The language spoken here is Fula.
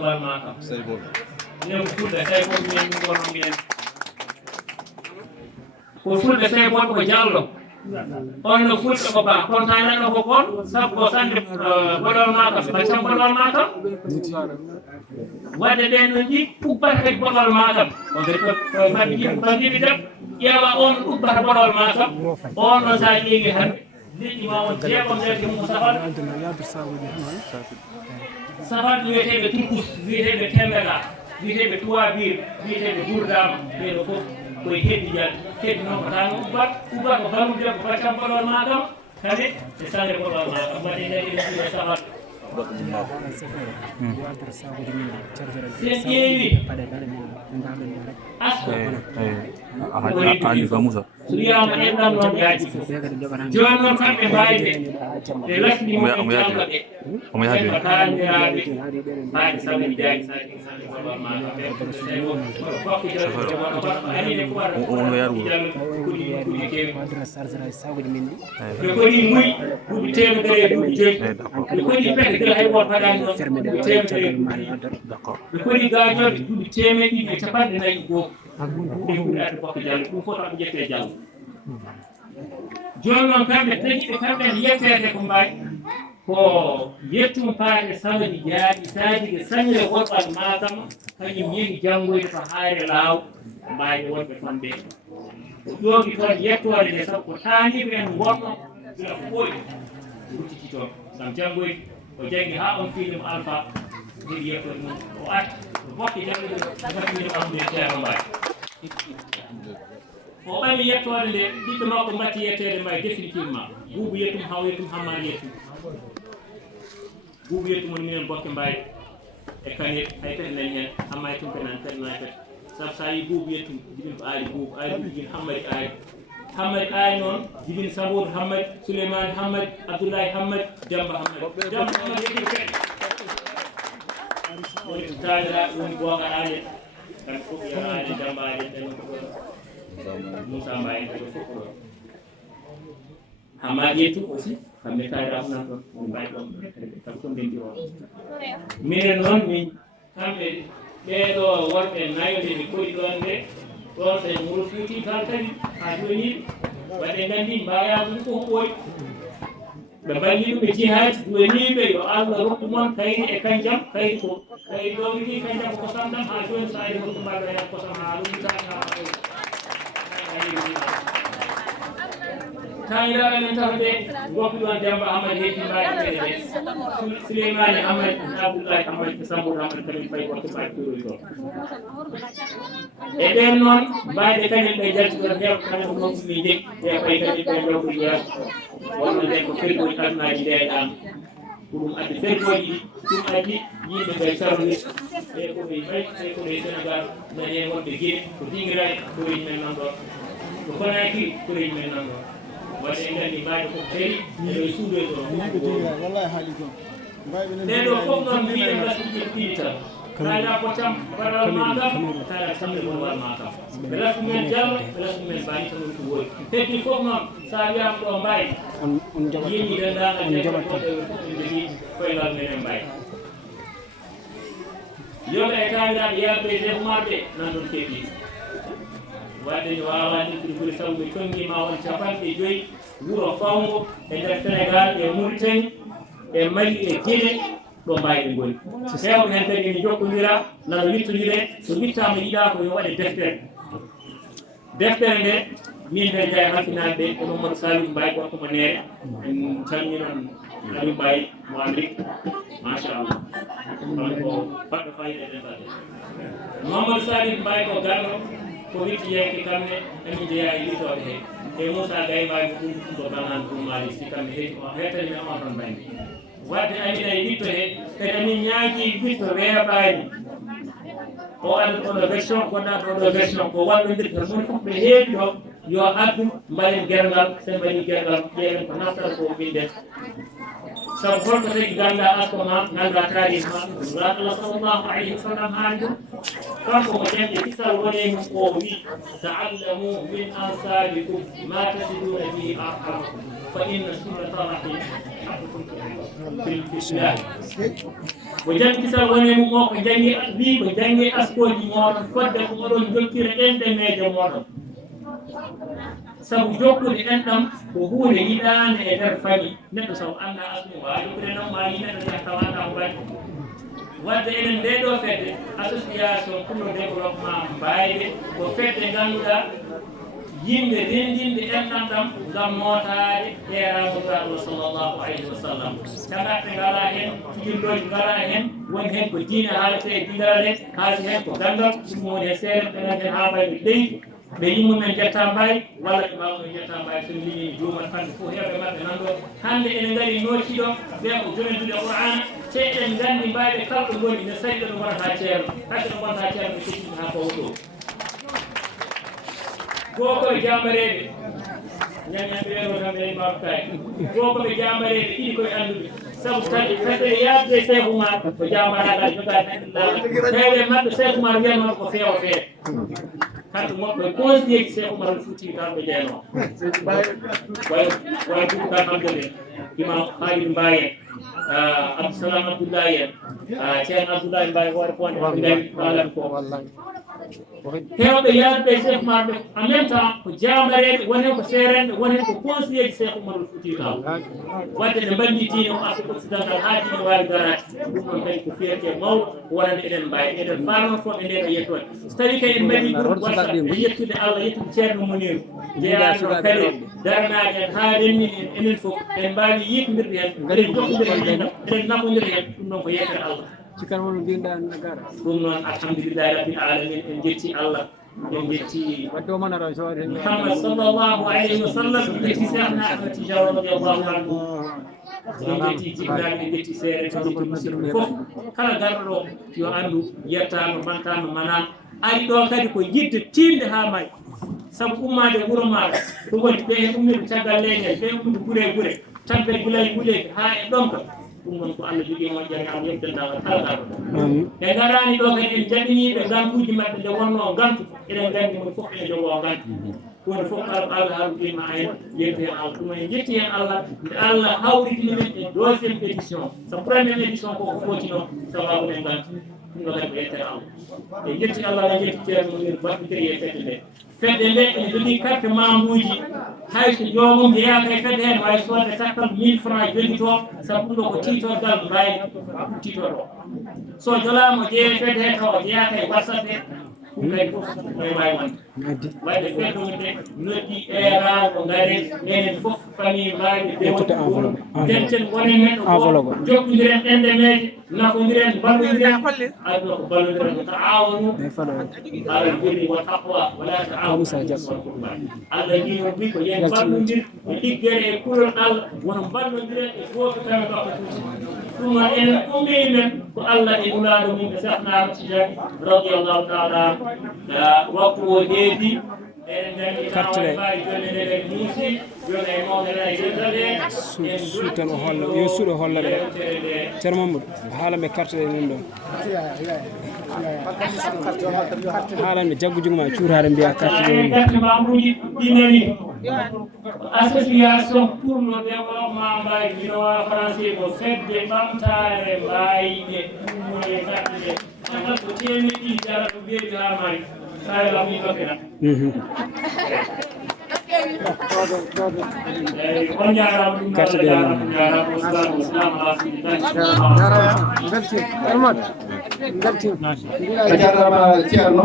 maka ne fulɓe tawi ko minen min gono minen ko fulɓe tawi wonɓe ko jallo on no fulɓe ko ba kono ta nanno ko kon sabu ko sande boɗol makam baccam boɗol makam wadde ɗen no ji ubbata kadi boɗol makam on kadi koye mabɓe yimɓe bandiɓe deb ƴeewa on ubbata boɗol makam on ɗon sa ƴeewi hande liƴƴi ma on jeegom ndeke mum safat safat wiyeteɓe turkus wiyeteɓe tembega wiyeteɓe tuwabir wiyeteɓe gurdama ɓeɗo fof koye heddi jal heddi noon ko tan ubbat ko ballude ko baccam boɗol makam kadi e sande boɗol makam waɗi ndeke ɗe ɗiɗo safat sen ƴeewi asko so wiyama enɗam noon yaaji fof joni noon kamɓe mbayɓe ɓe lasɗimoɓe janga ɓe ɓe taaniraɓe mbaɗi sabaji jaaji sadi sande boɗol makam ɓe fokki joɗoɗo baɗɗo anine ko waɗa kuɗi kewi ɓe koɗi muy duuɓi temedere e duuɓi joyyi ɓe koɗi pete gila hay goto haɗani noon duuɓi temedere e duuɓi ɓe koɗi gañorde duuɓi temeɗe ɗiɗi e capanɗe nayyi goho ɗum ɓuri adde fokki jallo ɗum fof aɓe ƴette jallo joni noon kamɓe dañiɓe kamɓen yettede ko mbawi ko yettum paade sawaji jaaɗi saajige sañire woɗɓal makama kañum yehi janggoyde ko haare laaw mbawi wonɓe toon ɓe o ƴoogi toon yettode nde sabu ko taaniɓe en gonno gila ɓooyi ruttiti toon ngam janggoyde o janggi ha on fiilimo alpha heɗi yettode mum o arti o bokki janggude gaɗmino amude ceerno mbawi o ɓami yettode nde ɓiɓɓe makko mbatti yettede mbawi définitivement buubu yettum haw yettum hammar yettum buubu yettum woni minen bokke mbawi e kanet hay tati nani hen hamma e tumpe nan tati nani tati sabu sa yi buubu yettum jibin ko aali buubu jibin hammadi aali noon jibin sabour hammadi souleymane hammadi abdoulaye hammadi demba hammadi yettim kadi woni taaniraɓe woni gongaɗaɗe kamɓe fof yaraade jambaade ɗen Moussa Mbaye en ɗo fof ɗo hammadi yettu aussi kamɓe taaniraɓe nan ɗon woni mbawi ɗon kamɓe fof ndendi on minen noon min kamɓe ɓeeɗo worɓe nayo nde mi koɗi ɗon nde ɗon so en wuro Fuuti kal kadi ha joni waɗe nganndi mbayaɗum fof ɓooyi ɓe balli ɗum ɓe jihaji duwaniɓe yo Allah rokku mon kayri e kanjam kayri ko kayri ɗo wi kanjam ko kosam ɗam ha joni so ari rokku mbaɗo hen kosam ha rummitani ha tañiraɓe men taw ɓe goppi ɗon Demba Hamadi heddi mbaɗi ɓeɗe ɗe Souleymane Hamadi Abdoulaye Hamadi Sambour Hamadi kamin fayi wotte mbaɗi kuroy ɗo e ɓen noon mbaɗe kañum ɓe jalti ɗon heew kañum ɗum mi jeggi ɓe fayi kañum ɓe jawɗo yiyaɓe wonno nden ko fergoji adnaji ndeɗan ko ɗum addi fergoji ɗi ɗum addi yimɓe ɓe saroni ɓe koɓe fayi ɓe koɓe Sénégal nani hen wonɓe guiɗe ko dinguiraji koreji men nan ɗon ko Konakri koreji men nan ɗon waɗe nganndi mbaɗe fof tari eɗo suuɗo ɗo ɓeɗo fof noon mbiɗe lasɗiɓe ɗiɗi tan kala ko tam baɗal makam kala samde gonwal makam ɓe lasɗu men Diallo ɓe lasɗu men Mbaye tan woni ko woodi heddi fof noon sa wiyama ɗo Mbaye yimɓi dendagal deɓe fof ɓe fof ɓe jogui koyngal menen Mbaye yoɓe e taniraɓe yalɓe e defumaɓe nan ɗon keɓɗi wadde mi wawa niftude ɓuri sabu mi tonggima on capanɗe joyyi wuro fawngo e nder Sénégal e Mauritanie e Mali e Guinée ɗo mbayɓe goni hewɓe hen kadi ene jokkodira nano wittodire so wittama yiiɗa ko yo waɗe deftere nde min nde Ndiaye halfinaɓe ɓe e Mamadou Salif Mbaye gorko mo neere en calmini noon Aliou Mbaye mo Amérique machallah on ko baɗɗo fayida e dental Mamadou Salif Mbaye ko garno ko witti yeyke kamɓe emin jeeya e wittoɓe he e Moussa Gaye mbawi ko ɗum ɗo banan ɗummali si kamɓe hettani men on ton banggue wadde amina e witto he kadi amin ñaagui witto weeɓani o aɗa oɗo version goɗɗa oɗo version ko wallodirta mon fof ɓe heewi ɗo yo addu mbaɗen guergal sen mbaɗi guergal ƴeewen ko naftata ko winden sabu holko tagi ganda asko ma ganda tarih ma ɗum Allah sallllahu alayhi wa sallam haali ɗum kanko mo jangde kisal woni mum o wi ta'allamu min ansabikum ma tasiduna bihi arhamakum fa inna sunnata rahim fil islam mo jangde kisal woni mum o ko jangi wi ko jangi askoji moɗon fodde ko oɗon jokkira ɗenɗemeje moɗon sabu jokkude enɗam ko hunde yiɗande e nder famille neɗɗo sabu anda asmu wawi jokkude enɗam ma yi neɗɗo jaha tawatamo baɗi wadde enen nde ɗo fedde association pour le développement Mbaayɓe ko fedde ngannduɗa yimɓe rendinde enɗam ɗam ngam notade ɓeeramuɗo Allah sallllahu alayhi wa sallam cagatɓe ngala hen fijirloji ngala hen woni hen ko diine haalete e dingal he haalti hen ko gandal ɗum woni e seeɗen ɓe gandi hen ha mbayɓe leydi ɓe yimmumen jetta Mbaye walla ɓe mbawno jetta Mbaye somi liñi juumat kamɓe fof heɓɓe maɓɓe nanɗo hande ene ngari nottiɗo ɓe ko jomentude Qur'ana te eɗen nganndi Mbaye kalɗo ngoni ne saɗi ɗo gonata ceerno hakke ɗo gonata ceerno ɓe kettiɗi ha fawo ɗo goo koɓe jambareɓe ñaññamɓe weero tan ɓe mawtayi goo koɓe jambareɓe ɗiɗi koye annduɓe sabu kadi yaabde Cheikh Oumar ko jambaragal jogade haqqillaa heewe maɓɓe Cheikh Oumar wiyanoɓe ko feewa feere kamɓe moɓɓe conseiller ji Cheikh Oumar Fouti kamɓe jeeno way Boubacar Hamdou en imam Khalid Mbaye en Abdoussalam Abdoulaye en ceerno Abdoulaye Mbaye hoore fonde ɓe ngari haalani ko hewɓe yaadɓe Cheikh Oumar ɓe en même temps ko jambareɓe woni hen ko seerenɓe woni hen ko conseiller ji Cheikh Oumar Fouti Tall wadde ɓe mbanni diine o Afrique occidental ha diine wawi garade ɗum ɗon kadi ko fierté mawɗo wonande eɗen Mbaye eɗen farno toon e nde ɗo yettode so tawi kadi en mbaɗi groupe WhatsApp e yettude Allah yettude ceerno Mouniru jeyaɗo kadi daranaɗe en ha renni en enen foof en mbawi yitodirde hen eɗen jokkodiri hen eɗen nafodir hen ɗum ɗon ko yettere Allah cikan won binda nagara ɗum noon alhamdulillahi rabbil alamin en jetti Allah en jetti waddo manara jode Muhammad sallallahu alayhi wa sallam en jetti Cheikhna Ahmad Tidiane radiyallahu anhu en jetti jibinaɓe en jetti seere en jetti musidɓe fof kala garɗo yo andu yettama mantama manama ari ɗo kadi ko yidde tinde ha may sabu ummade wuro maɗa ɗum woni ɓe e ummiɗo caggal leyɗel ɓe ummiɗo guure e guure tampere gulay guleyke ha e ɗonka ɗum noon ko Allah jogui moƴƴere am yebdendama kala garɗo ɓe garani ɗo kadi en jaɓiniɓe gantuji maɓɓe nde wonno gantu eɗen gandi mon fof ene jogo gantu woni fof Allah hawridima en yetti hen Allah ɗum en jetti hen Allah nde Allah hawridini men e deuxiéme édition so premiére édition koko fotino sababude gantu ɗum ɗo kadi ko yettere Allah e jetti Allah e jetti ceerno Mouniru baɗɗitiri e fedde nde fedde nde ene jogui carte membre-uji hayso jomum jeyaka e fedde hen wawi sodde takkal 1000 francs jogui to sabu ɗum ɗo ko titorgal Mbaye titoto so jolama jeeye fedde he taw jeyaka e WhatsApp he ɗum kadi fof koye wawi wonde wadde fedde wonde noddi era ko gaare enen fof famille Mbaye denten wonen neɗɗo ko jokkodiren ɗenɗemeje nafodiren ballodiren adno ko ballodiren ko taawanu ala birri wa taqwa wala taawanu Allah jino wi ko yen ballodir e liggere e kurol Allah wono ballodiren e goto kamɓe bakko ɗum noon enen ummini men ko Allah e ulaɗo mum ɓe Cheikhna Tidiane radiyallahu taala waktu o heedi eɗen gandi tawa faari jonde nde kadi muusi joni e mawɗene e jettaɓe suutan o holla yo suuɗo holla ɓe ceerno Mamadou haalanɓe carte ɗe nen ɗon haalanɓe jaggujugo ma cuurade mbiya carte ɗe carte mamruji ɗinani association pour le développement Mbaye mbiɗowa français ko Fedde Ɓamtaare Mbaayɓe ɗum woni carte ɗe anat ko temedɗi jara ko mbiyeɗi ha mari sayla mi dokkena on jarama ɗum jarama islam ala jarama belti Ahmad belti jarama ceerno